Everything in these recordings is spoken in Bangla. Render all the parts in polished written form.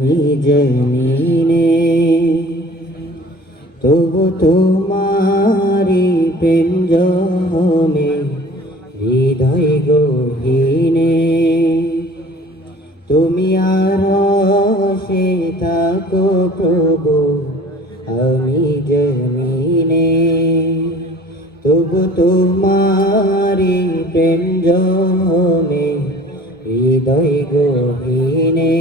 আমি জমিনে তবু তোমারি প্রেম জমে হৃদয় গহীনে। তুমি আরশে থাকো প্রভু, আমি জমিনে তবু তোমারি প্রেম জমে হৃদয় গহীনে।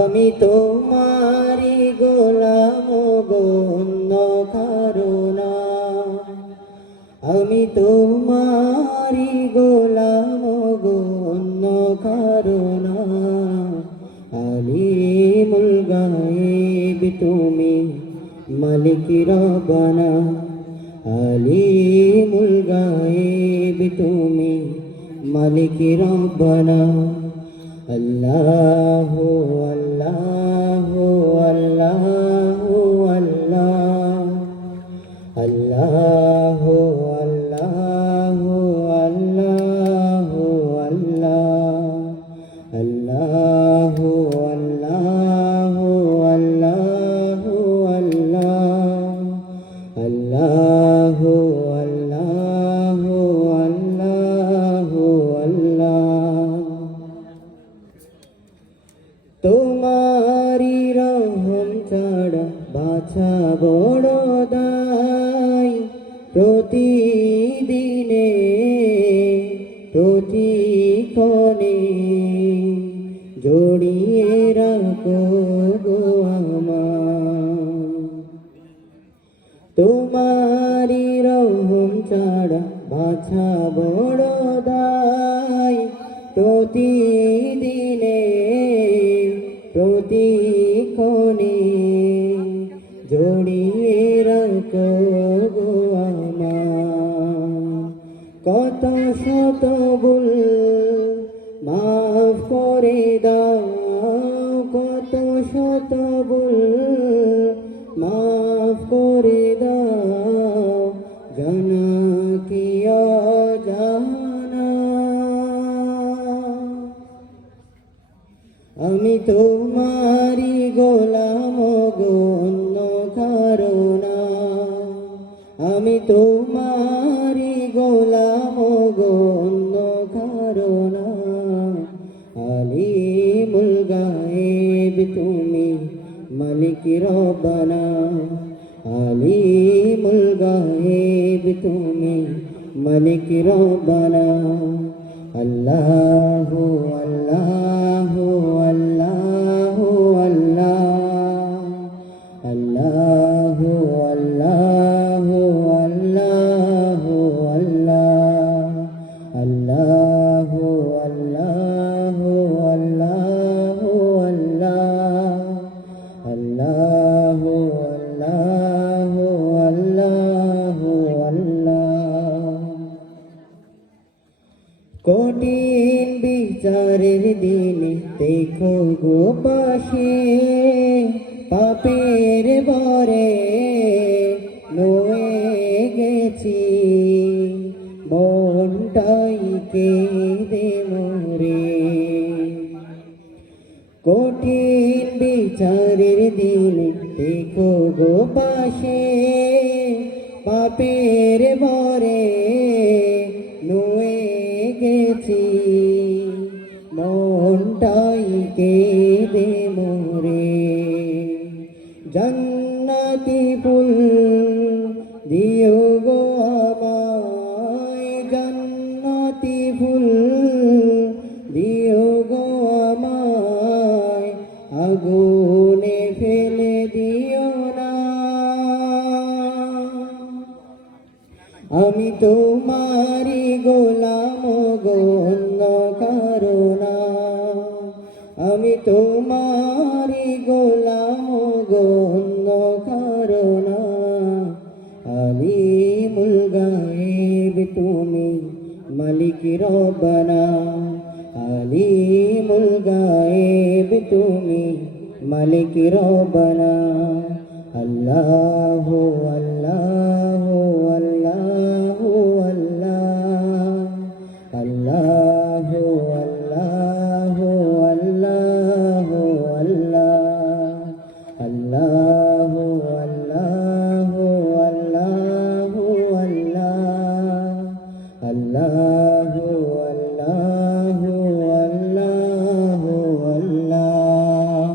আমি তোমারি গোলাম গো, অন্য কারো না। আমি তোমারি গোলাম গো, অন্য কারো না। আলিমুল গায়েব তুমি, মালিক রব্বানা। আলিমুল গায়েব তুমি, মালিক রব্বানা। আল্লাহু আল্লাহু আল্লাহু আল্লাহ, আল্লাহু আল্লাহু আল্লাহু আল্লাহ, আল্লাহু আল্লাহু আল্লাহু আল্লাহ, আল্লাহু আল্লাহু আল্লাহু আল্লাহ। তোমারি রহম ছাড়া বাছা বড় দায়। প্রতিদিনে প্রতিক্ষণে জড়িয়ে রাখো গো আমায়। তোমারি রহম ছাড়া বাছা বড় দায়। প্রতিদিনে প্রতিক্ষণে জড়িয়ে রাখো গো আমায়। কত শত ভুল মাফ করে দাও, কত শত ভুল মাফ করে দাও, জানা কি অজানা। আমি তোমারি গোলাম গো, অন্য কারো না। আমি তোমারি গোলাম গো, অন্য কারো না। আলিমুল গায়েব তুমি, মালিক রব্বানা। আলিমুল গায়েব তুমি, মালিক রব্বানা। আল্লাহু আল্লাহু আল্লাহু আল্লাহ, আল্লাহু আল্লাহু আল্লাহু আল্লাহ, আল্লাহু আল্লাহু আল্লাহু আল্লাহ, আল্লাহু আল্লাহু আল্লাহু আল্লাহ। কঠিন বিচারের দিনে দেখো গো পাশে, পাপের বরে নয়ে গেছি, মনটাই কেঁদে মরে। কঠিন বিচারের দিনে দেখো গো পাশে, পাপের বরে নয়ে গেছি, মনটাই কেঁদে মরে। জান্নাতি ফুল দিও গো আমায়, জান্নাতি ফুল দিও গো আমায়, আগুনে ফেলে দিও না। আমি তোমারি গোলাম গো, অন্য কারো না। আমি তোমারি গোলাম গো, অন্য কারো না। আলিমুল গায়েব তুমি, মালিক রব্বানা। আলিমুল গায়েব তুমি, মালিক রব্বানা। আল্লাহু আল্লাহু আল্লাহু আল্লাহ, আল্লাহু আল্লাহু আল্লাহু আল্লাহু আল্লাহু আল্লাহু আল্লাহ।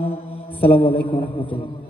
আসসালামু আলাইকুম রহমতুল্লাহ।